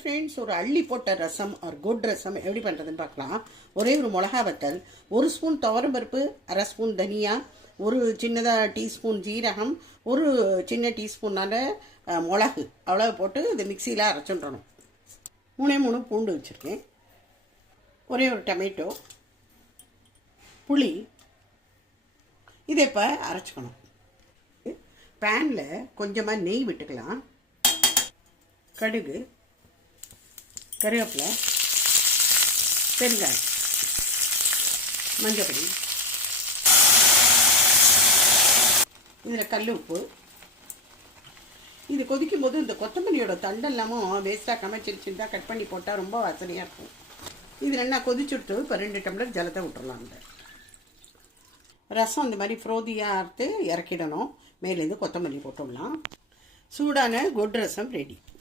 Friends, ஒரு அள்ளி போட்ட ரசம் ஒரு குட் ரசம் எப்படி பண்ணுறதுன்னு பார்க்கலாம். ஒரே ஒரு மிளகா வத்தல், ஒரு ஸ்பூன் துவரம்பருப்பு, அரை ஸ்பூன் தனியா, ஒரு சின்னதாக டீஸ்பூன் ஜீரகம், ஒரு சின்ன டீஸ்பூனால் மிளகு அவ்வளோ போட்டு இது மிக்சியில் அரைச்சுடணும். 3 பூண்டு வச்சுருக்கேன், ஒரே ஒரு டொமேட்டோ, புளி. இதை இப்போ அரைச்சிக்கணும். பேனில் கொஞ்சமாக நெய் விட்டுக்கலாம், கடுகு, கருவேப்பிலை, பெருங்காயம், மஞ்சப்பொடி, இதில் கல் உப்பு. இது கொதிக்கும் போது இந்த கொத்தமல்லியோட தண்டெல்லாமும் வேஸ்ட்டாக்காமல் சின்ன சின்னதாக கட் பண்ணி போட்டால் ரொம்ப வாசனையாக இருக்கும். இது நல்லா கொதிச்சுட்டு இப்போ 2 டம்ளர் ஜலத்தை விட்டுறலாம். இந்த ரசம் இந்த மாதிரி ஃப்ரோதியாக அறுத்து இறக்கிடணும். மேலேருந்து கொத்தமல்லி போட்டுடலாம். சூடான குட் ரசம் ரெடி.